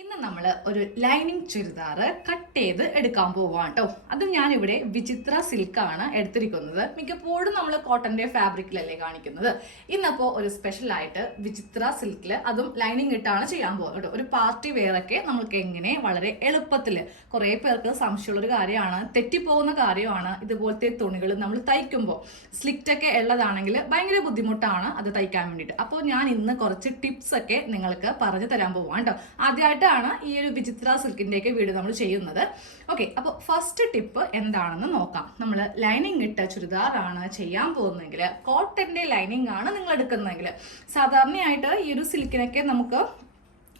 ഇന്ന് നമ്മൾ ഒരു ലൈനിങ് ചുരിദാർ കട്ട് ചെയ്ത് എടുക്കാൻ പോവാണ് കേട്ടോ അത് ഞാനിവിടെ വിചിത്ര സിൽക്കാണ് എടുത്തിരിക്കുന്നത്. മിക്കപ്പോഴും നമ്മൾ കോട്ടന്റെ ഫാബ്രിക്കിലല്ലേ കാണിക്കുന്നത്. ഇന്നപ്പോൾ ഒരു സ്പെഷ്യൽ ആയിട്ട് വിചിത്ര സിൽക്കിൽ അതും ലൈനിങ് ഇട്ടാണ് ചെയ്യാൻ പോകുന്നത് കേട്ടോ ഒരു പാർട്ടി വെയറൊക്കെ നമുക്ക് എങ്ങനെ വളരെ എളുപ്പത്തിൽ കുറേ പേർക്ക് സംശയമുള്ളൊരു കാര്യമാണ് തെറ്റിപ്പോകുന്ന കാര്യമാണ്. ഇതുപോലത്തെ തുണികൾ നമ്മൾ തയ്ക്കുമ്പോൾ സ്ലിറ്റൊക്കെ ഉള്ളതാണെങ്കിൽ ഭയങ്കര ബുദ്ധിമുട്ടാണ് അത് തയ്ക്കാൻ വേണ്ടിയിട്ട്. അപ്പോൾ ഞാൻ ഇന്ന് കുറച്ച് ടിപ്സ് ഒക്കെ നിങ്ങൾക്ക് പറഞ്ഞു തരാൻ പോവാണ് കേട്ടോ ആദ്യമായിട്ടാണ് ഈ ഒരു വിചിത്ര സിൽക്കിന്റെയൊക്കെ വീട് നമ്മൾ ചെയ്യുന്നത്? ഓക്കെ അപ്പോൾ ഫസ്റ്റ് ടിപ്പ് എന്താണെന്ന് നോക്കാം. നമ്മൾ ലൈനിങ് ഇട്ട ചുരിദാറാണ് ചെയ്യാൻ പോകുന്നതെങ്കിൽ കോട്ടന്റെ ലൈനിങ് ആണ് നിങ്ങൾ എടുക്കുന്നതെങ്കിൽ സാധാരണയായിട്ട് ഈ ഒരു സിൽക്കിനൊക്കെ നമുക്ക്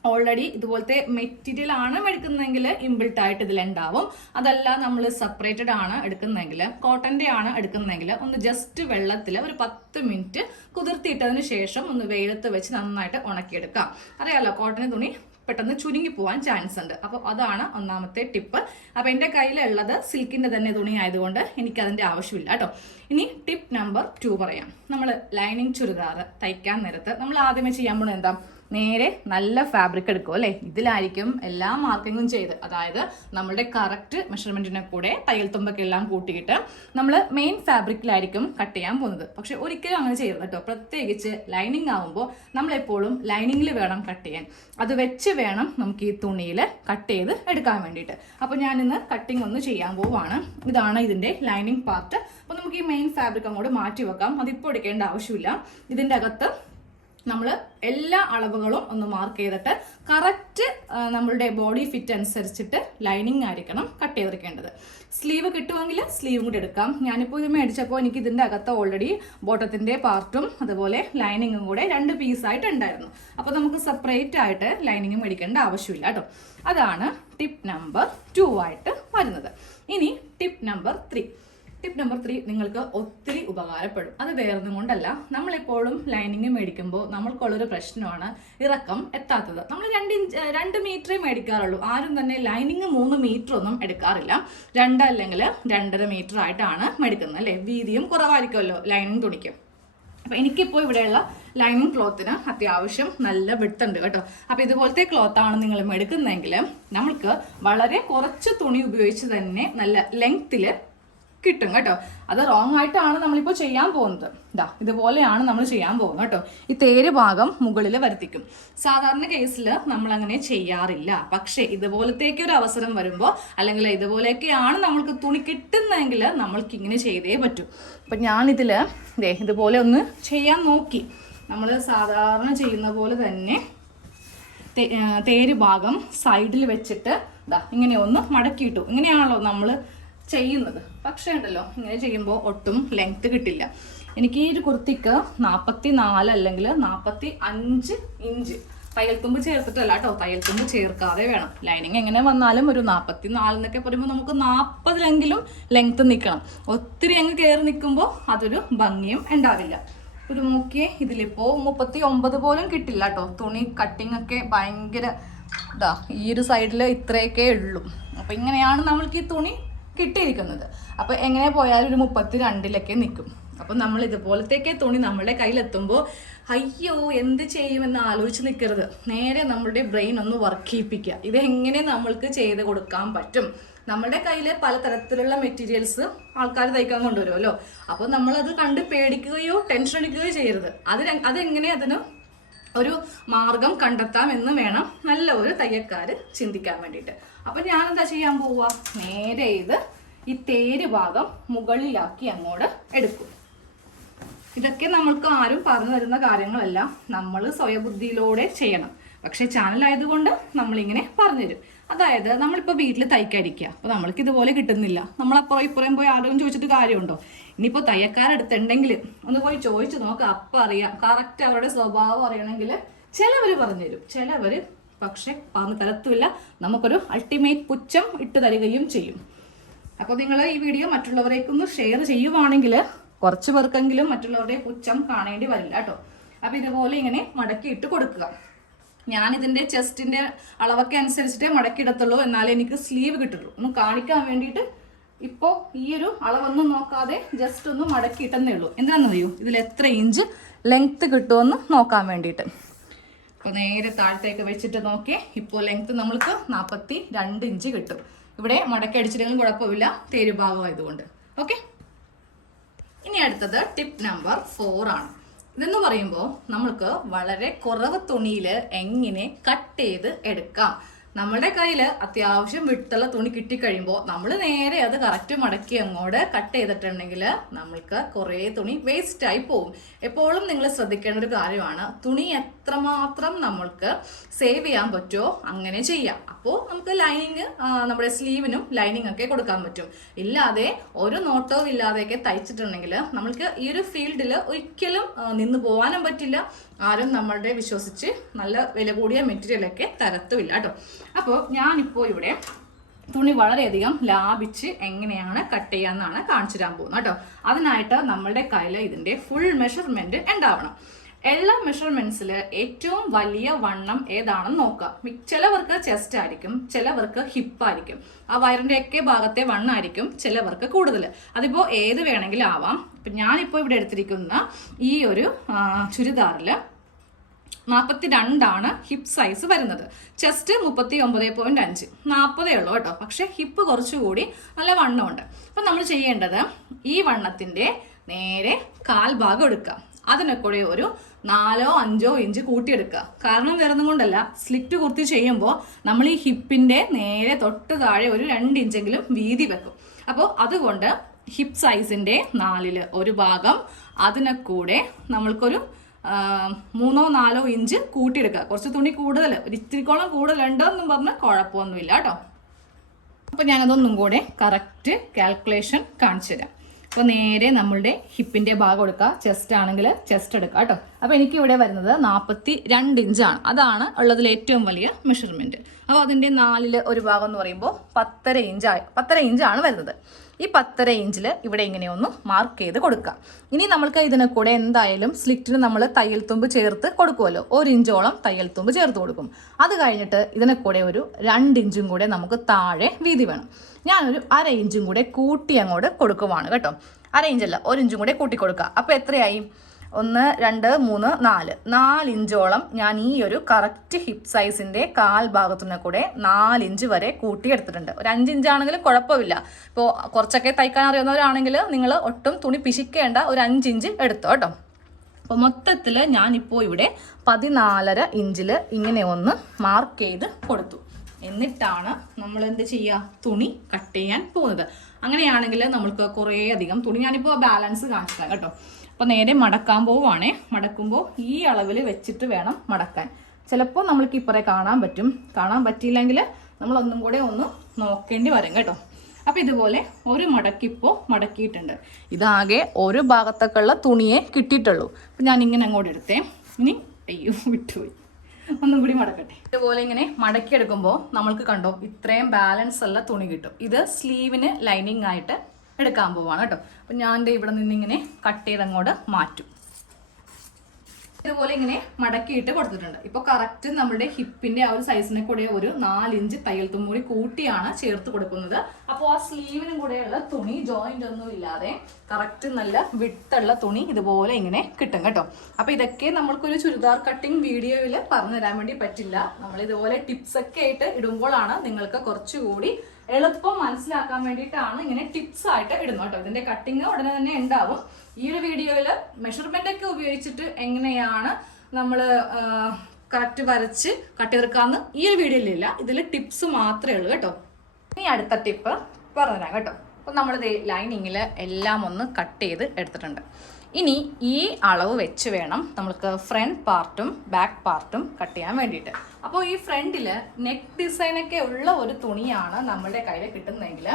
ഓൾറെഡി ഇതുപോലത്തെ മെറ്റീരിയൽ ആണ് എടുക്കുന്നതെങ്കിൽ ഇമ്പിൾട്ട് ആയിട്ട് ഇതിലുണ്ടാവും അതല്ല നമ്മൾ സെപ്പറേറ്റഡ് ആണ് എടുക്കുന്നതെങ്കിൽ കോട്ടന്റെ ആണ് എടുക്കുന്നതെങ്കിൽ ഒന്ന് ജസ്റ്റ് വെള്ളത്തിൽ ഒരു പത്ത് മിനിറ്റ് കുതിർത്തിയിട്ടതിന് ശേഷം ഒന്ന് വെയിലത്ത് വെച്ച് നന്നായിട്ട് ഉണക്കിയെടുക്കാം. അറിയാലോ കോട്ടൺ തുണി പെട്ടെന്ന് ചുരുങ്ങി പോവാൻ ചാൻസ് ഉണ്ട്. അപ്പോൾ അതാണ് ഒന്നാമത്തെ ടിപ്പ് അപ്പോൾ എന്റെ കയ്യിലുള്ളത് സിൽക്കിന്റെ തന്നെ തുണി ആയതുകൊണ്ട് എനിക്ക് അതിന്റെ ആവശ്യമില്ല കേട്ടോ. ഇനി ടിപ്പ് നമ്പർ ടു പറയാം. നമ്മൾ ലൈനിങ് ചുരിദാർ തയ്ക്കാൻ നേരത്ത് നമ്മൾ ആദ്യമേ ചെയ്യാൻ പോകുന്നത് എന്താ? നേരെ നല്ല ഫാബ്രിക് എടുക്കും അല്ലേ? ഇതിലായിരിക്കും എല്ലാ മാർക്കിങ്ങും ചെയ്ത്. അതായത് നമ്മളുടെ കറക്റ്റ് മെഷർമെന്റിനെ കൂടെ തയ്യൽ തുമ്പൊക്കെ എല്ലാം കൂട്ടിയിട്ട് നമ്മൾ മെയിൻ ഫാബ്രിക്കിലായിരിക്കും കട്ട് ചെയ്യാൻ പോകുന്നത്. പക്ഷെ ഒരിക്കലും അങ്ങനെ ചെയ്യരുത് കേട്ടോ. പ്രത്യേകിച്ച് ലൈനിങ് ആകുമ്പോൾ നമ്മളെപ്പോഴും ലൈനിങ്ങിൽ വേണം കട്ട് ചെയ്യാൻ. അത് വെച്ച് വേണം നമുക്ക് ഈ തുണിയിൽ കട്ട് ചെയ്ത് എടുക്കാൻ വേണ്ടിയിട്ട്. അപ്പോൾ ഞാനിന്ന് കട്ടിങ് ഒന്ന് ചെയ്യാൻ പോവാണ്. ഇതാണ് ഇതിന്റെ ലൈനിങ് പാർട്ട് അപ്പോൾ നമുക്ക് ഈ മെയിൻ ഫാബ്രിക് അങ്ങോട്ട് മാറ്റി വെക്കാം. അതിപ്പോൾ എടുക്കേണ്ട ആവശ്യമില്ല. ഇതിന്റെ അകത്ത് നമ്മൾ എല്ലാ അളവുകളും ഒന്ന് മാർക്ക് ചെയ്തിട്ട് കറക്റ്റ് നമ്മളുടെ ബോഡി ഫിറ്റ് അനുസരിച്ചിട്ട് ലൈനിങ് ആയിരിക്കണം കട്ട് ചെയ്തെടുക്കേണ്ടത് സ്ലീവ് കിട്ടുമെങ്കിൽ സ്ലീവും കൂടി എടുക്കാം. ഞാനിപ്പോൾ ഇത് മേടിച്ചപ്പോൾ എനിക്ക് ഇതിന്റെ അകത്ത് ഓൾറെഡി ബോട്ടത്തിന്റെ പാർട്ടും അതുപോലെ ലൈനിങ്ങും കൂടെ രണ്ട് പീസായിട്ട് ഉണ്ടായിരുന്നു. അപ്പോൾ നമുക്ക് സെപ്പറേറ്റ് ആയിട്ട് ലൈനിങ് മേടിക്കേണ്ട ആവശ്യമില്ല കേട്ടോ. അതാണ് ടിപ്പ് നമ്പർ ടു ആയിട്ട് വരുന്നത്. ഇനി tip number three tip number three നിങ്ങൾക്ക് ഒത്തിരി ഉപകാരപ്പെടും. അത് വേറൊന്നും കൊണ്ടല്ല. നമ്മളെപ്പോഴും ലൈനിങ് മേടിക്കുമ്പോൾ നമ്മൾക്കുള്ളൊരു പ്രശ്നമാണ് ഇറക്കം എത്താത്തത്. നമ്മൾ രണ്ട് ഇഞ്ച് രണ്ട് മീറ്ററേ മേടിക്കാറുള്ളൂ. ആരും തന്നെ ലൈനിങ് മൂന്ന് മീറ്റർ ഒന്നും എടുക്കാറില്ല. രണ്ട് അല്ലെങ്കിൽ രണ്ടര മീറ്റർ ആയിട്ടാണ് മേടിക്കുന്നത് അല്ലേ? വീതിയും കുറവായിരിക്കുമല്ലോ ലൈനിങ് തുണിക്ക്. അപ്പോൾ എനിക്കിപ്പോൾ ഇവിടെയുള്ള ലൈനിങ് ക്ലോത്തിന് അത്യാവശ്യം നല്ല വിട്ടുണ്ട് കേട്ടോ. അപ്പോൾ ഇതുപോലത്തെ ക്ലോത്താണ് നിങ്ങൾ എടുക്കുന്നതെങ്കിൽ നമ്മൾക്ക് വളരെ കുറച്ച് തുണി ഉപയോഗിച്ച് തന്നെ നല്ല ലെങ്ത്തിൽ കിട്ടും കേട്ടോ. അത് റോങ് ആയിട്ടാണ് നമ്മളിപ്പോൾ ചെയ്യാൻ പോകുന്നത്. ഇതാ ഇതുപോലെയാണ് നമ്മൾ ചെയ്യാൻ പോകുന്നത് കേട്ടോ. ഈ തേര് ഭാഗം മുകളിൽ വരുത്തിക്കും. സാധാരണ കേസിൽ നമ്മൾ അങ്ങനെ ചെയ്യാറില്ല. പക്ഷേ ഇതുപോലത്തേക്ക് ഒരു അവസരം വരുമ്പോൾ അല്ലെങ്കിൽ ഇതുപോലെയൊക്കെയാണ് നമ്മൾക്ക് തുണി കിട്ടുന്നതെങ്കിൽ നമ്മൾക്ക് ഇങ്ങനെ ചെയ്തേ പറ്റൂ. അപ്പം ഞാനിതിൽ ദേ ഇതുപോലെ ഒന്ന് ചെയ്യാൻ നോക്കി. നമ്മൾ സാധാരണ ചെയ്യുന്ന പോലെ തന്നെ തേര് ഭാഗം സൈഡിൽ വെച്ചിട്ട് ഇതാ ഇങ്ങനെ ഒന്ന് മടക്കിയിട്ടു. ഇങ്ങനെയാണല്ലോ നമ്മൾ ചെയ്യുന്നത്. പക്ഷേ ഉണ്ടല്ലോ ഇങ്ങനെ ചെയ്യുമ്പോൾ ഒട്ടും ലെങ്ത് കിട്ടില്ല. എനിക്ക് ഈ ഒരു കുർത്തിക്ക് നാൽപ്പത്തി നാല് അല്ലെങ്കിൽ നാൽപ്പത്തി അഞ്ച് ഇഞ്ച് തയ്യൽത്തുമ്പ് ചേർത്തിട്ടല്ല കേട്ടോ തയ്യൽത്തുമ്പ് ചേർക്കാതെ വേണം. ലൈനിങ് എങ്ങനെ വന്നാലും ഒരു നാൽപ്പത്തി നാലെന്നൊക്കെ പറയുമ്പോൾ നമുക്ക് നാൽപ്പതിലെങ്കിലും ലെങ്ത്ത് നിൽക്കണം ഒത്തിരി അങ്ങ് കയറി നിൽക്കുമ്പോൾ അതൊരു ഭംഗിയും ഉണ്ടാവില്ല. ഒരു നോക്കിയേ ഇതിലിപ്പോൾ മുപ്പത്തി ഒമ്പത് പോലും കിട്ടില്ല കേട്ടോ തുണി കട്ടിങ് ഒക്കെ ഭയങ്കര ഇതാ ഈ ഒരു സൈഡിൽ ഇത്രയൊക്കെ ഉള്ളൂ. അപ്പം ഇങ്ങനെയാണ് നമ്മൾക്ക് ഈ തുണി കിട്ടിയിരിക്കുന്നത്. അപ്പൊ എങ്ങനെ പോയാലും ഒരു മുപ്പത്തി രണ്ടിലൊക്കെ നിൽക്കും. അപ്പൊ നമ്മൾ ഇതുപോലത്തേക്കേ തുണി നമ്മുടെ കയ്യിലെത്തുമ്പോൾ അയ്യോ എന്ത് ചെയ്യുമെന്ന് ആലോചിച്ച് നിൽക്കരുത്. നേരെ നമ്മുടെ ബ്രെയിൻ ഒന്ന് വർക്ക് ചെയ്യിപ്പിക്കുക ഇതെങ്ങനെ നമ്മൾക്ക് ചെയ്ത് കൊടുക്കാൻ പറ്റും? നമ്മുടെ കയ്യിൽ പലതരത്തിലുള്ള മെറ്റീരിയൽസ് ആൾക്കാർ തയ്ക്കാൻ കൊണ്ടുവരുമല്ലോ. അപ്പോൾ നമ്മളത് കണ്ട് പേടിക്കുകയോ ടെൻഷൻ അടിക്കുകയോ ചെയ്യരുത്. അത് അതെങ്ങനെ അതിന് ഒരു മാർഗം കണ്ടെത്താം എന്ന് വേണം നല്ല ഒരു തയ്യക്കാർ ചിന്തിക്കാൻ വേണ്ടിയിട്ട്. അപ്പം ഞാൻ എന്താ ചെയ്യാൻ പോവുക? നേരെ ഇത് ഈ തേര് ഭാഗം മുകളിലാക്കി അങ്ങോട്ട് എടുക്കും. ഇതൊക്കെ നമ്മൾക്ക് ആരും പറഞ്ഞു തരുന്ന കാര്യങ്ങളല്ല. നമ്മൾ സ്വയബുദ്ധിയിലൂടെ ചെയ്യണം. പക്ഷേ ചാനലായതുകൊണ്ട് നമ്മളിങ്ങനെ പറഞ്ഞുതരും. അതായത് നമ്മളിപ്പോൾ വീട്ടിൽ തയ്ക്കാതിരിക്കുക അപ്പോൾ നമ്മൾക്ക് ഇതുപോലെ കിട്ടുന്നില്ല. നമ്മളപ്പുറം ഇപ്പുറം പോയി ആരോഗ്യം ചോദിച്ചിട്ട് കാര്യമുണ്ടോ? ഇനിയിപ്പോൾ തയ്യക്കാരെടുത്തുണ്ടെങ്കിൽ ഒന്ന് പോയി ചോദിച്ചു നോക്കുക അപ്പം അറിയാം. കറക്റ്റ് അവരുടെ സ്വഭാവം അറിയണമെങ്കിൽ ചിലവർ പറഞ്ഞുതരും. ചിലവർ പക്ഷെ പറഞ്ഞു തരത്തുമില്ല. നമുക്കൊരു അൾട്ടിമേറ്റ് പുച്ഛം ഇട്ട് തരികയും ചെയ്യും. അപ്പോൾ നിങ്ങൾ ഈ വീഡിയോ മറ്റുള്ളവരേക്കൊന്ന് ഷെയർ ചെയ്യുവാണെങ്കിൽ കുറച്ച് പേർക്കെങ്കിലും മറ്റുള്ളവരുടെ പുച്ഛം കാണേണ്ടി വരില്ല കേട്ടോ. അപ്പോൾ ഇതുപോലെ ഇങ്ങനെ മടക്കി ഇട്ട് കൊടുക്കുക. ഞാൻ ഇതിന്റെ ചെസ്റ്റിന്റെ അളവൊക്കെ അനുസരിച്ചിട്ടേ മടക്കിയിടത്തുള്ളൂ. എന്നാലേ എനിക്ക് സ്ലീവ് കിട്ടുള്ളൂ. ഒന്ന് കാണിക്കാൻ വേണ്ടിയിട്ട് ഇപ്പോൾ ഈ ഒരു അളവൊന്നും നോക്കാതെ ജസ്റ്റ് ഒന്ന് മടക്കിയിട്ടെന്നേ ഉള്ളൂ. എന്താണെന്നറിയോ? ഇതിൽ എത്ര ഇഞ്ച് ലെങ്ത് കിട്ടുമെന്ന് നോക്കാൻ വേണ്ടിയിട്ട്. അപ്പോൾ നേരെ താഴത്തേക്ക് വെച്ചിട്ട് നോക്കി ഇപ്പോൾ ലെങ്ത് നമ്മൾക്ക് നാൽപ്പത്തി രണ്ട് ഇഞ്ച് കിട്ടും. ഇവിടെ മടക്കി അടിച്ചിട്ടെങ്കിലും കുഴപ്പമില്ല. തേരുഭാഗമായതുകൊണ്ട്. ഓക്കെ ഇനി അടുത്തത് ടിപ്പ് നമ്പർ ഫോർ ആണ്. ഇതെന്ന് പറയുമ്പോൾ നമ്മൾക്ക് വളരെ കുറവ് തുണിയിൽ എങ്ങനെ കട്ട് ചെയ്ത് എടുക്കാം. നമ്മുടെ കയ്യിൽ അത്യാവശ്യം വിട്ടുള്ള തുണി കിട്ടിക്കഴിയുമ്പോൾ നമ്മൾ നേരെ അത് കറക്റ്റ് മടക്കി അങ്ങോട്ട് കട്ട് ചെയ്തിട്ടുണ്ടെങ്കിൽ നമ്മൾക്ക് കുറേ തുണി വേസ്റ്റായി പോകും എപ്പോഴും നിങ്ങൾ ശ്രദ്ധിക്കേണ്ട ഒരു കാര്യമാണ് തുണി എത്രമാത്രം നമ്മൾക്ക് സേവ് ചെയ്യാൻ പറ്റുമോ അങ്ങനെ ചെയ്യാം. അപ്പോൾ നമുക്ക് ലൈനിങ് നമ്മുടെ സ്ലീവിനും ലൈനിങ് ഒക്കെ കൊടുക്കാൻ പറ്റും. ഇല്ലാതെ ഒരു നോട്ടവും ഇല്ലാതെയൊക്കെ തയ്ച്ചിട്ടുണ്ടെങ്കിൽ നമ്മൾക്ക് ഈ ഒരു ഫീൽഡിൽ ഒരിക്കലും നിന്ന് പോകാനും പറ്റില്ല. ആരും നമ്മളുടെ വിശ്വസിച്ച് നല്ല വില കൂടിയ മെറ്റീരിയലൊക്കെ തരത്തുമില്ല കേട്ടോ. അപ്പോൾ ഞാനിപ്പോൾ ഇവിടെ തുണി വളരെയധികം ലാഭിച്ച് എങ്ങനെയാണ് കട്ട് ചെയ്യാന്നാണ് കാണിച്ചു തരാൻ പോകുന്നത് കേട്ടോ. അതിനായിട്ട് നമ്മളുടെ കയ്യിൽ ഇതിന്റെ ഫുൾ മെഷർമെന്റ് ഉണ്ടാവണം. എല്ലാ മെഷർമെന്റ്സിൽ ഏറ്റവും വലിയ വണ്ണം ഏതാണെന്ന് നോക്കുക. ചിലവർക്ക് ചെസ്റ്റ് ആയിരിക്കും ചിലവർക്ക് ഹിപ്പ് ആയിരിക്കും. ആ വയറിന്റെ ഒക്കെ ഭാഗത്തെ വണ്ണായിരിക്കും ചിലവർക്ക് കൂടുതൽ. അതിപ്പോ ഏത് വേണമെങ്കിലും ആവാം. ഇപ്പൊ ഞാനിപ്പോൾ ഇവിടെ എടുത്തിരിക്കുന്ന ഈ ഒരു ചുരിദാറിൽ നാൽപ്പത്തി രണ്ടാണ് ഹിപ്പ് സൈസ് വരുന്നത്. ചെസ്റ്റ് മുപ്പത്തി ഒമ്പത് പോയിന്റ് അഞ്ച്. നാൽപ്പതേ ഉള്ളൂ കേട്ടോ. പക്ഷെ ഹിപ്പ് കുറച്ചുകൂടി നല്ല വണ്ണമുണ്ട്. അപ്പം നമ്മൾ ചെയ്യേണ്ടത് ഈ വണ്ണത്തിന്റെ നേരെ കാൽ ഭാഗം എടുക്കുക. അതിനെക്കൂടെ ഒരു നാലോ അഞ്ചോ ഇഞ്ച് കൂട്ടിയെടുക്കുക. കാരണം വേറൊന്നും കൊണ്ടല്ല. സ്ലിറ്റ് കുർത്തി ചെയ്യുമ്പോൾ നമ്മൾ ഈ ഹിപ്പിന്റെ നേരെ തൊട്ട് താഴെ ഒരു രണ്ട് ഇഞ്ചെങ്കിലും വീതി വെക്കും. അപ്പോൾ അതുകൊണ്ട് ഹിപ്പ് സൈസിന്റെ നാലിൽ ഒരു ഭാഗം അതിനെ കൂടെ നമ്മൾക്കൊരു മൂന്നോ നാലോ ഇഞ്ച് കൂട്ടിയെടുക്കുക. കുറച്ച് തുണി കൂടുതൽ. ഒരു ഇത്തിരിക്കോളം കൂടുതലുണ്ടെന്നും പറഞ്ഞ് കുഴപ്പമൊന്നുമില്ല കേട്ടോ. അപ്പോൾ ഞാനതൊന്നും കൂടെ കറക്റ്റ് കാൽക്കുലേഷൻ കാണിച്ചു തരാം. അപ്പോൾ നേരെ നമ്മളുടെ ഹിപ്പിന്റെ ഭാഗം എടുക്കുക ചെസ്റ്റ് ആണെങ്കിൽ ചെസ്റ്റ് എടുക്കുക കേട്ടോ. അപ്പോൾ എനിക്ക് ഇവിടെ വരുന്നത് നാൽപ്പത്തി രണ്ട് ഇഞ്ചാണ് അതാണ് ഉള്ളതിൽ ഏറ്റവും വലിയ മെഷർമെന്റ് അപ്പോൾ അതിന്റെ നാലിൽ ഒരു ഭാഗം എന്ന് പറയുമ്പോൾ പത്തര ഇഞ്ചായി പത്തര ഇഞ്ചാണ് വരുന്നത്. ഈ പത്തര ഇഞ്ചിൽ ഇവിടെ ഇങ്ങനെയൊന്ന് മാർക്ക് ചെയ്ത് കൊടുക്കുക. ഇനി നമ്മൾക്ക് ഇതിനെ കൂടെ എന്തായാലും സ്ലിറ്റിന് നമ്മൾ തയ്യൽ തുമ്പ് ചേർത്ത് കൊടുക്കുമല്ലോ. ഒരു ഇഞ്ചോളം തയ്യൽ തുമ്പ് ചേർത്ത് കൊടുക്കും. അത് കഴിഞ്ഞിട്ട് ഇതിനെ കൂടെ ഒരു രണ്ട് ഇഞ്ചും കൂടെ നമുക്ക് താഴെ വീതി വേണം. ഞാനൊരു അര ഇഞ്ചും കൂടെ കൂട്ടി അങ്ങോട്ട് കൊടുക്കുവാണ് കേട്ടോ. അര ഇഞ്ചല്ല ഒരു ഇഞ്ചും കൂടെ കൂട്ടി കൊടുക്കുക അപ്പോൾ എത്രയായി? ഒന്ന് രണ്ട് മൂന്ന് നാല്. നാല് ഇഞ്ചോളം ഞാൻ ഈ ഒരു കറക്റ്റ് ഹിപ്പ് സൈസിന്റെ കാൽ ഭാഗത്തുനിന്ന് കൂടെ നാല് ഇഞ്ച് വരെ കൂട്ടിയെടുത്തിട്ടുണ്ട് ഒരു അഞ്ച് ഇഞ്ചാണെങ്കിലും കുഴപ്പമില്ല. ഇപ്പോൾ കുറച്ചൊക്കെ തയ്ക്കാൻ അറിയുന്നവരാണെങ്കിൽ നിങ്ങൾ ഒട്ടും തുണി പിശിക്കേണ്ട ഒരു അഞ്ച് ഇഞ്ച് എടുത്തോ കേട്ടോ. അപ്പോൾ മൊത്തത്തിൽ ഞാനിപ്പോൾ ഇവിടെ പതിനാലര ഇഞ്ചിൽ ഇങ്ങനെ ഒന്ന് മാർക്ക് ചെയ്ത് കൊടുത്തു. എന്നിട്ടാണ് നമ്മൾ എന്ത് ചെയ്യുക? തുണി കട്ട് ചെയ്യാൻ പോകുന്നത്. അങ്ങനെയാണെങ്കിൽ നമ്മൾക്ക് കുറേ അധികം തുണി ഞാനിപ്പോൾ ബാലൻസ് കാണിച്ചില്ല കേട്ടോ. അപ്പോൾ നേരെ മടക്കാൻ പോവുകയാണേ മടക്കുമ്പോൾ ഈ അളവിൽ വെച്ചിട്ട് വേണം മടക്കാൻ. ചിലപ്പോൾ നമ്മൾക്ക് ഇപ്പറേ കാണാൻ പറ്റും. കാണാൻ പറ്റിയില്ലെങ്കിൽ നമ്മൾ ഒന്നും കൂടെ ഒന്ന് നോക്കേണ്ടി വരും കേട്ടോ. അപ്പോൾ ഇതുപോലെ ഒരു മടക്കിപ്പോൾ മടക്കിയിട്ടുണ്ട്. ഇതാകെ ഒരു ഭാഗത്തൊക്കെയുള്ള തുണിയെ കിട്ടിയിട്ടുള്ളൂ. അപ്പം ഞാൻ ഇങ്ങനെ അങ്ങോട്ട് എടുത്തേ. ഇനി അയ്യോ വിട്ടുപോയി. ഒന്നും കൂടി മടക്കട്ടെ. ഇതുപോലെ ഇങ്ങനെ മടക്കിയെടുക്കുമ്പോൾ നമ്മൾക്ക് കണ്ടോ ഇത്രയും ബാലൻസ് ഉള്ള തുണി കിട്ടും. ഇത് സ്ലീവിന് ലൈനിങ് ആയിട്ട് എടുക്കാൻ പോവാണ് കേട്ടോ. അപ്പം ഞാൻ ഇവിടെ നിന്ന് ഇങ്ങനെ കട്ട് ചെയ്ത് അങ്ങോട്ട് മാറ്റും. ഇതുപോലെ ഇങ്ങനെ മടക്കിയിട്ട് കൊടുത്തിട്ടുണ്ട്. ഇപ്പൊ കറക്റ്റ് നമ്മുടെ ഹിപ്പിന്റെ ആ ഒരു സൈസിനെ കൂടെ ഒരു നാലിഞ്ച് തയ്യൽ തുമ്മൂടി കൂടി കൂട്ടിയാണ് ചേർത്ത് കൊടുക്കുന്നത്. അപ്പോൾ ആ സ്ലീവിനും കൂടെയുള്ള തുണി ജോയിന്റ് ഒന്നും ഇല്ലാതെ കറക്റ്റ് നല്ല വിട്ടുള്ള തുണി ഇതുപോലെ ഇങ്ങനെ കിട്ടും കേട്ടോ. അപ്പൊ ഇതൊക്കെ നമ്മൾക്കൊരു ചുരിദാർ കട്ടിംഗ് വീഡിയോയിൽ പറഞ്ഞു തരാൻ വേണ്ടി പറ്റില്ല. നമ്മൾ ഇതുപോലെ ടിപ്സ് ഒക്കെ ആയിട്ട് ഇടുമ്പോഴാണ് നിങ്ങൾക്ക് കുറച്ചുകൂടി എളുപ്പം മനസ്സിലാക്കാൻ വേണ്ടിയിട്ടാണ് ഇങ്ങനെ ടിപ്സ് ആയിട്ട് ഇടുന്നത് കേട്ടോ. ഇതിന്റെ കട്ടിങ് ഉടനെ തന്നെ ഉണ്ടാവും. ഈ ഒരു വീഡിയോയിൽ മെഷർമെന്റ് ഒക്കെ ഉപയോഗിച്ചിട്ട് എങ്ങനെയാണ് നമ്മൾ കറക്റ്റ് വരച്ച് കട്ട് ചെയ്തെടുക്കാന്ന് ഈ ഒരു വീഡിയോയിലില്ല. ഇതിൽ ടിപ്സ് മാത്രമേ ഉള്ളൂ കേട്ടോ. ഇനി അടുത്ത ടിപ്പ് പറഞ്ഞുതരാം കേട്ടോ. അപ്പോൾ നമ്മൾ ലൈനിങ്ങിൽ എല്ലാം ഒന്ന് കട്ട് ചെയ്ത് എടുത്തിട്ടുണ്ട്. ഇനി ഈ അളവ് വെച്ച് വേണം നമുക്ക് ഫ്രണ്ട് പാർട്ടും ബാക്ക് പാർട്ടും കട്ട് ചെയ്യാൻ വേണ്ടിയിട്ട്. അപ്പോൾ ഈ ഫ്രണ്ടിൽ നെക്ക് ഡിസൈനൊക്കെ ഉള്ള ഒരു തുണിയാണ് നമ്മുടെ കയ്യിൽ കിട്ടുന്നതെങ്കിൽ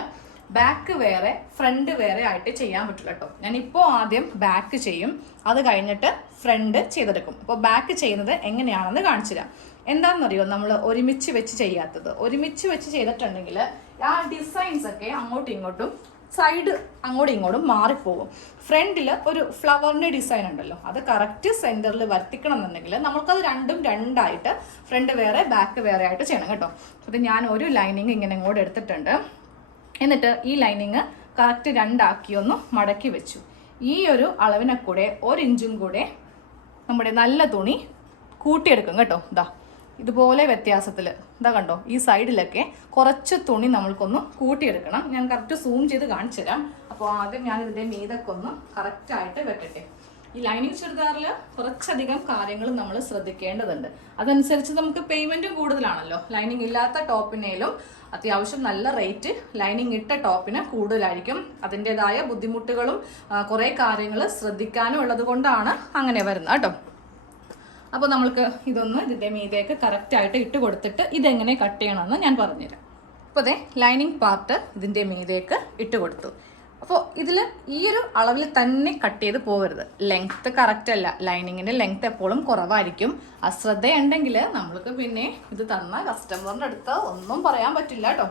ബാക്ക് വേറെ ഫ്രണ്ട് വേറെ ആയിട്ട് ചെയ്യാൻ പറ്റില്ല കേട്ടോ. ഞാൻ ഇപ്പോൾ ആദ്യം ബാക്ക് ചെയ്യും. അത് കഴിഞ്ഞിട്ട് ഫ്രണ്ട് ചെയ്തെടുക്കും. അപ്പോൾ ബാക്ക് ചെയ്യുന്നത് എങ്ങനെയാണെന്ന് കാണിച്ചു തരാം എന്താണെന്നറിയോ നമ്മൾ ഒരുമിച്ച് വെച്ച് ചെയ്യാത്തത്? ഒരുമിച്ച് വെച്ച് ചെയ്തിട്ടുണ്ടെങ്കിൽ ആ ഡിസൈൻസ് ഒക്കെ അങ്ങോട്ടും ഇങ്ങോട്ടും സൈഡ് അങ്ങോട്ടും ഇങ്ങോട്ടും മാറിപ്പോകും. ഫ്രണ്ടിൽ ഒരു ഫ്ലവറിന്റെ ഡിസൈൻ ഉണ്ടല്ലോ. അത് കറക്റ്റ് സെന്ററിൽ വർത്തിക്കണം എന്നുണ്ടെങ്കിൽ നമുക്കത് രണ്ടും രണ്ടായിട്ട് ഫ്രണ്ട് വേറെ ബാക്ക് വേറെ ആയിട്ട് ചെയ്യണം കേട്ടോ. അപ്പോൾ ഞാൻ ഒരു ലൈനിങ് ഇങ്ങനെ ഇങ്ങോട്ട് എടുത്തിട്ടുണ്ട്. എന്നിട്ട് ഈ ലൈനിങ് കറക്റ്റ് രണ്ടാക്കി ഒന്ന് മടക്കി വെച്ചു. ഈ ഒരു അളവിനെ കൂടെ ഒരിഞ്ചും കൂടെ നമ്മുടെ നല്ല തുണി കൂട്ടിയെടുക്കും കേട്ടോ. ഇതാ ഇതുപോലെ വ്യത്യാസത്തിൽ ഇതാ കണ്ടോ ഈ സൈഡിലൊക്കെ കുറച്ച് തുണി നമ്മൾക്കൊന്ന് കൂട്ടിയെടുക്കണം. ഞാൻ കറക്റ്റ് സൂം ചെയ്ത് കാണിച്ചു തരാം അപ്പോൾ ആദ്യം ഞാൻ ഇതിന്റെ മീതൊക്കെ ഒന്ന് കറക്റ്റായിട്ട് വെക്കട്ടെ. ഈ ലൈനിങ് ചുരിദാറിൽ കുറച്ചധികം കാര്യങ്ങൾ നമ്മൾ ശ്രദ്ധിക്കേണ്ടതുണ്ട്. അതനുസരിച്ച് നമുക്ക് പേയ്മെന്റും കൂടുതലാണല്ലോ. ലൈനിങ് ഇല്ലാത്ത ടോപ്പിനേലും അത്യാവശ്യം നല്ല റേറ്റ് ലൈനിങ് ഇട്ട ടോപ്പിന് കൂടുതലായിരിക്കും. അതിന്റെതായ ബുദ്ധിമുട്ടുകളും കുറേ കാര്യങ്ങൾ ശ്രദ്ധിക്കാനും ഉള്ളത് കൊണ്ടാണ് അങ്ങനെ വരുന്നത് കേട്ടോ. അപ്പോൾ നമ്മൾക്ക് ഇതൊന്ന് ഇതിന്റെ മീതേക്ക് കറക്റ്റായിട്ട് ഇട്ട് കൊടുത്തിട്ട് ഇതെങ്ങനെ കട്ട് ചെയ്യണമെന്ന് ഞാൻ പറഞ്ഞുതരാം. അപ്പോൾ അതെ ലൈനിങ് പാർട്ട് ഇതിന്റെ മീതേക്ക് ഇട്ട് കൊടുത്തു. അപ്പോൾ ഇതിൽ ഈ ഒരു അളവിൽ തന്നെ കട്ട് ചെയ്ത് പോകരുത് ലെങ്ത്ത് കറക്റ്റ് അല്ല. ലൈനിങ്ങിന്റെ ലെങ്ത്ത് എപ്പോഴും കുറവായിരിക്കും. അശ്രദ്ധയുണ്ടെങ്കിൽ നമ്മൾക്ക് പിന്നെ ഇത് തന്ന കസ്റ്റമറിന്റെ അടുത്ത് ഒന്നും പറയാൻ പറ്റില്ല കേട്ടോ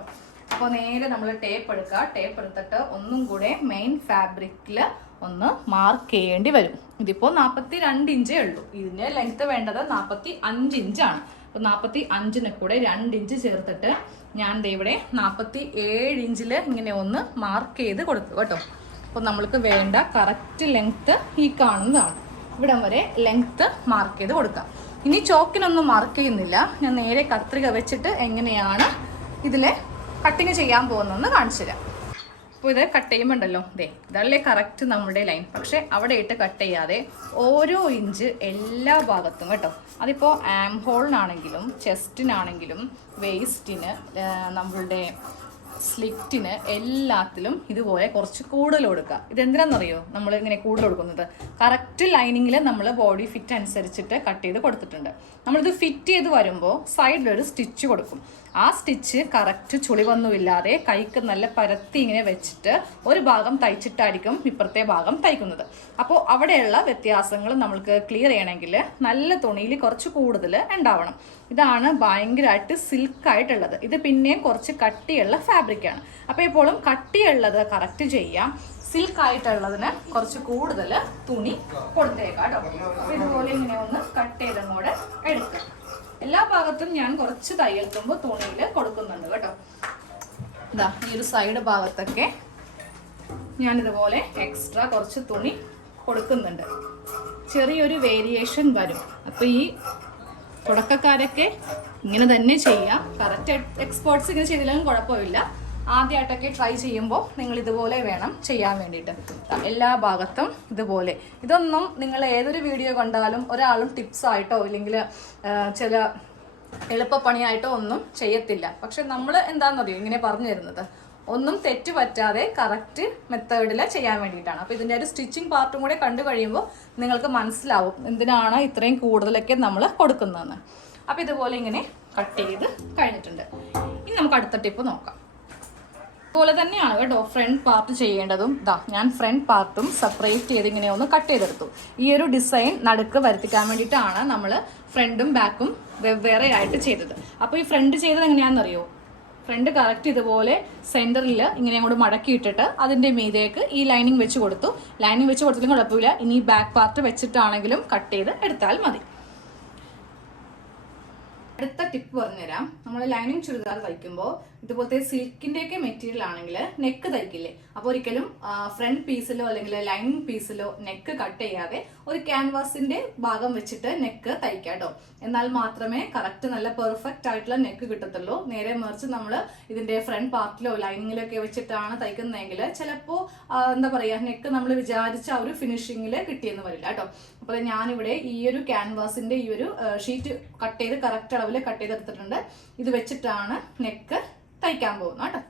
അപ്പോൾ നേരെ നമ്മൾ ടേപ്പ് എടുക്കുക ടേപ്പ് എടുത്തിട്ട് ഒന്നും കൂടെ മെയിൻ ഫാബ്രിക്കിൽ ഒന്ന് മാർക്ക് ചെയ്യേണ്ടി വരും. ഇതിപ്പോൾ നാൽപ്പത്തി രണ്ട് ഇഞ്ചേ ഉള്ളൂ. ഇതിന്റെ ലെങ്ത്ത് വേണ്ടത് നാൽപ്പത്തി അഞ്ച് ഇഞ്ചാണ്. അപ്പോൾ നാൽപ്പത്തി അഞ്ചിന് കൂടെ രണ്ട് ഇഞ്ച് ചേർത്തിട്ട് ഞാൻ ഇവിടെ നാൽപ്പത്തി ഏഴ് ഇഞ്ചിൽ ഇങ്ങനെ ഒന്ന് മാർക്ക് ചെയ്ത് കൊടുത്തു കേട്ടോ. അപ്പോൾ നമ്മൾക്ക് വേണ്ട കറക്റ്റ് ലെങ്ത്ത് ഈ കാണുന്നതാണ്. ഇവിടം വരെ ലെങ്ത്ത് മാർക്ക് ചെയ്ത് കൊടുക്കാം. ഇനി ചോക്കിനൊന്നും മാർക്ക് ചെയ്യുന്നില്ല. ഞാൻ നേരെ കത്രിക വെച്ചിട്ട് എങ്ങനെയാണ് ഇതിൽ കട്ടിങ് ചെയ്യാൻ പോകുന്നതെന്ന് കാണിച്ചു തരാം. അപ്പോൾ ഇത് കട്ട് ചെയ്യുമ്പോണ്ടല്ലോ? ദേ ഇതല്ലേ കറക്റ്റ് നമ്മുടെ ലൈൻ പക്ഷേ അവിടെ ഇട്ട് കട്ട് ചെയ്യാതെ ഓരോ ഇഞ്ച് എല്ലാ ഭാഗത്തും കേട്ടോ. അതിപ്പോൾ ആം ഹോളിനാണെങ്കിലും ചെസ്റ്റിനാണെങ്കിലും വേസ്റ്റിന് നമ്മളുടെ സ്ലിറ്റിന് എല്ലാത്തിലും ഇതുപോലെ കുറച്ച് കൂടുതൽ കൊടുക്കുക. ഇതെന്തിനാണെന്നറിയോ നമ്മൾ ഇങ്ങനെ കൂടുതൽ കൊടുക്കുന്നത്. കറക്റ്റ് ലൈനിങ്ങിൽ നമ്മൾ ബോഡി ഫിറ്റ് അനുസരിച്ചിട്ട് കട്ട് ചെയ്ത് കൊടുത്തിട്ടുണ്ട്. നമ്മളിത് ഫിറ്റ് ചെയ്ത് വരുമ്പോൾ സൈഡിലൊരു സ്റ്റിച്ച് കൊടുക്കും. ആ സ്റ്റിച്ച് കറക്റ്റ് ചുളിവൊന്നുമില്ലാതെ കൈക്ക് നല്ല പരത്തി ഇങ്ങനെ വെച്ചിട്ട് ഒരു ഭാഗം തയ്ച്ചിട്ടായിരിക്കും ഇപ്പുറത്തെ ഭാഗം തയ്ക്കുന്നത്. അപ്പോൾ അവിടെയുള്ള വ്യത്യാസങ്ങൾ നമ്മൾക്ക് ക്ലിയർ ചെയ്യണമെങ്കിൽ നല്ല തുണിയിൽ കുറച്ച് കൂടുതൽ ഉണ്ടാവണം. ഇതാണ് ഭയങ്കരമായിട്ട് സിൽക്കായിട്ടുള്ളത് ഇത് പിന്നെയും കുറച്ച് കട്ടിയുള്ള ഫാബ്രിക്കാണ് അപ്പോൾ എപ്പോഴും കട്ടിയുള്ളത് കറക്റ്റ് ചെയ്യാം. സിൽക്ക് ആയിട്ടുള്ളതിന് കുറച്ച് കൂടുതൽ തുണി കൊടുത്തേക്കാം കേട്ടോ. അപ്പോൾ ഇതുപോലെ ഇങ്ങനെ ഒന്ന് കട്ട് ചെയ്തങ്ങോട്ട് എടുക്കാം. എല്ലാ ഭാഗത്തും ഞാൻ കുറച്ച് തയ്യൽ തുമ്പ് തുണിയിൽ കൊടുക്കുന്നുണ്ട് കേട്ടോ. ഇതാ ഈ ഒരു സൈഡ് ഭാഗത്തൊക്കെ ഞാൻ ഇതുപോലെ എക്സ്ട്രാ കുറച്ച് തുണി കൊടുക്കുന്നുണ്ട്. ചെറിയൊരു വേരിയേഷൻ വരും. അപ്പോൾ ഈ തുടക്കക്കാരൊക്കെ ഇങ്ങനെ തന്നെ ചെയ്യാം. കറക്റ്റ് എക്സ്പേർട്സ് ഇങ്ങനെ ചെയ്തില്ലെങ്കിലും കുഴപ്പമില്ല. ആദ്യമായിട്ടൊക്കെ ട്രൈ ചെയ്യുമ്പോൾ നിങ്ങൾ ഇതുപോലെ വേണം ചെയ്യാൻ വേണ്ടിയിട്ട്. എല്ലാ ഭാഗത്തും ഇതുപോലെ. ഇതൊന്നും നിങ്ങൾ ഏതൊരു വീഡിയോ കണ്ടാലും ഒരാളും ടിപ്സ് ആയിട്ടോ ഇല്ലെങ്കിൽ ചില എളുപ്പപ്പണിയായിട്ടോ ഒന്നും ചെയ്യത്തില്ല. പക്ഷെ നമ്മൾ എന്താണെന്നറിയോ ഇങ്ങനെ പറഞ്ഞു തരുന്നത്? ഒന്നും തെറ്റ് പറ്റാതെ കറക്റ്റ് മെത്തേഡിൽ ചെയ്യാൻ വേണ്ടിയിട്ടാണ്. അപ്പോൾ ഇതിന്റെ ഒരു സ്റ്റിച്ചിങ് പാർട്ടും കൂടെ കണ്ടു കഴിയുമ്പോൾ നിങ്ങൾക്ക് മനസ്സിലാവും എന്തിനാണ് ഇത്രയും കൂടുതലൊക്കെ നമ്മൾ കൊടുക്കുന്നതെന്ന്. അപ്പോൾ ഇതുപോലെ ഇങ്ങനെ കട്ട് ചെയ്ത് കഴിഞ്ഞിട്ടുണ്ട്. ഇനി നമുക്ക് അടുത്ത ടിപ്പ് നോക്കാം. അതുപോലെ തന്നെയാണ് കേട്ടോ ഫ്രണ്ട് പാർട്ട് ചെയ്യേണ്ടതും. ഇതാ ഞാൻ ഫ്രണ്ട് പാർട്ടും സെപ്പറേറ്റ് ചെയ്ത് ഇങ്ങനെ ഒന്ന് കട്ട് ചെയ്തെടുത്തു. ഈ ഒരു ഡിസൈൻ നടുക്ക് വരുത്തിക്കാൻ വേണ്ടിയിട്ടാണ് നമ്മൾ ഫ്രണ്ടും ബാക്കും വെവ്വേറെ ആയിട്ട് ചെയ്തത്. അപ്പോൾ ഈ ഫ്രണ്ട് ചെയ്തത് എങ്ങനെയാണെന്നറിയോ? ഫ്രണ്ട് കറക്റ്റ് ഇതുപോലെ സെന്ററിൽ ഇങ്ങനെ അങ്ങോട്ട് മടക്കിയിട്ടിട്ട് അതിന്റെ മീതേക്ക് ഈ ലൈനിങ് വെച്ച് കൊടുത്തു. ലൈനിങ് വെച്ച് കൊടുത്തിട്ടും കുഴപ്പമില്ല. ഇനി ബാക്ക് പാർട്ട് വെച്ചിട്ടാണെങ്കിലും കട്ട് ചെയ്ത് എടുത്താൽ മതി. അടുത്ത ടിപ്പ് പറഞ്ഞുതരാം. നമ്മൾ ലൈനിങ് ചുരിദാർ തയ്ക്കുമ്പോൾ ഇതുപോലത്തെ സിൽക്കിന്റെയൊക്കെ മെറ്റീരിയൽ ആണെങ്കിൽ നെക്ക് തയ്ക്കില്ലേ അപ്പോൾ ഒരിക്കലും ഫ്രണ്ട് പീസിലോ അല്ലെങ്കിൽ ലൈനിങ് പീസിലോ നെക്ക് കട്ട് ചെയ്യാതെ ഒരു ക്യാൻവാസിന്റെ ഭാഗം വെച്ചിട്ട് നെക്ക് തയ്ക്കാം കേട്ടോ എന്നാൽ മാത്രമേ കറക്റ്റ് നല്ല പെർഫെക്റ്റ് ആയിട്ടുള്ള നെക്ക് കിട്ടത്തുള്ളൂ. നേരെ മറിച്ച് നമ്മൾ ഇതിന്റെ ഫ്രണ്ട് പാർട്ടിലോ ലൈനിങ്ങിലോ ഒക്കെ വെച്ചിട്ടാണ് തയ്ക്കുന്നതെങ്കിൽ ചിലപ്പോൾ എന്താ പറയുക നെക്ക് നമ്മൾ വിചാരിച്ച ആ ഒരു ഫിനിഷിങ്ങിൽ കിട്ടിയെന്ന് വരില്ല കേട്ടോ അപ്പോൾ ഞാനിവിടെ ഈ ഒരു ക്യാൻവാസിന്റെ ഈ ഒരു ഷീറ്റ് കട്ട് ചെയ്ത് കറക്റ്റ് അളവിൽ കട്ട് ചെയ്തെടുത്തിട്ടുണ്ട്. ഇത് വെച്ചിട്ടാണ് നെക്ക് തയ്ക്കാൻ പോകുന്നു കേട്ടോ.